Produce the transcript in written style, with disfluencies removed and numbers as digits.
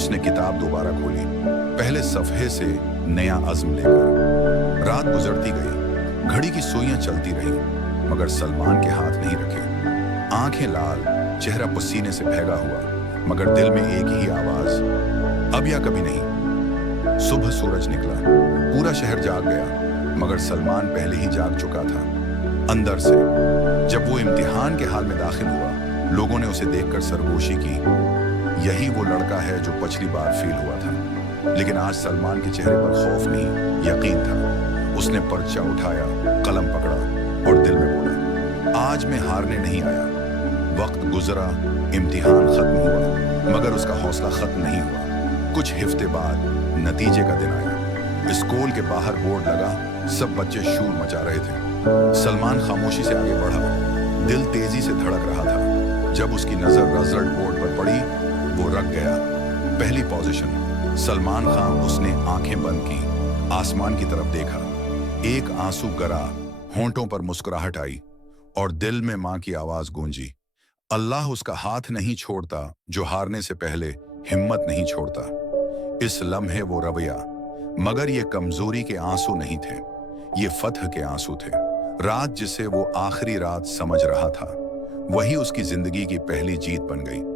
उसने किताब दोबारा खोली, पहले सफ़हे से नया अज़्म लेकर। रात गुजरती गई, घड़ी की सुइयां चलती रहीं, मगर सलमान के हाथ नहीं रखे। आंखें लाल, चेहरा पसीने से भीगा हुआ, मगर दिल में एक ही आवाज, अब या कभी नहीं। सुबह सूरज निकला, पूरा शहर जाग गया, मगर सलमान पहले ही जाग चुका था अंदर से। जब वो इम्तिहान के हाल में दाखिल हुआ, लोगों ने उसे देखकर सरगोशी की। यही वो लड़का है जो पिछली बार फेल हुआ था। लेकिन आज सलमान के चेहरे पर खौफ नहीं, यकीन था। उसने पर्चा उठाया, कलम पकड़ा और दिल में बोला, आज मैं हारने नहीं आया। वक्त गुजरा, इम्तिहान खत्म हुआ, मगर उसका हौसला खत्म नहीं हुआ। कुछ हफ्ते बाद नतीजे का दिन आया। स्कूल के बाहर बोर्ड लगा, सब बच्चे शोर मचा रहे थे। सलमान खामोशी से आगे बढ़ा, दिल तेजी से धड़क रहा था। जब उसकी नजर रिजल्ट बोर्ड पर पड़ी, वो रख गया। पहली पोजीशन, सलमान खान। उसने आंखें बंद की, आसमान की तरफ देखा। एक आंसू गिरा, होंठों पर मुस्कुराहट आई और दिल में मां की आवाज गूंजी, अल्लाह उसका हाथ नहीं छोड़ता जो हारने से पहले हिम्मत नहीं छोड़ता। इस लम्हे वो रवैया, मगर ये कमजोरी के आंसू नहीं थे, ये फतह के आंसू थे। रात जिसे वो आखिरी रात समझ रहा था, वही उसकी जिंदगी की पहली जीत बन गई।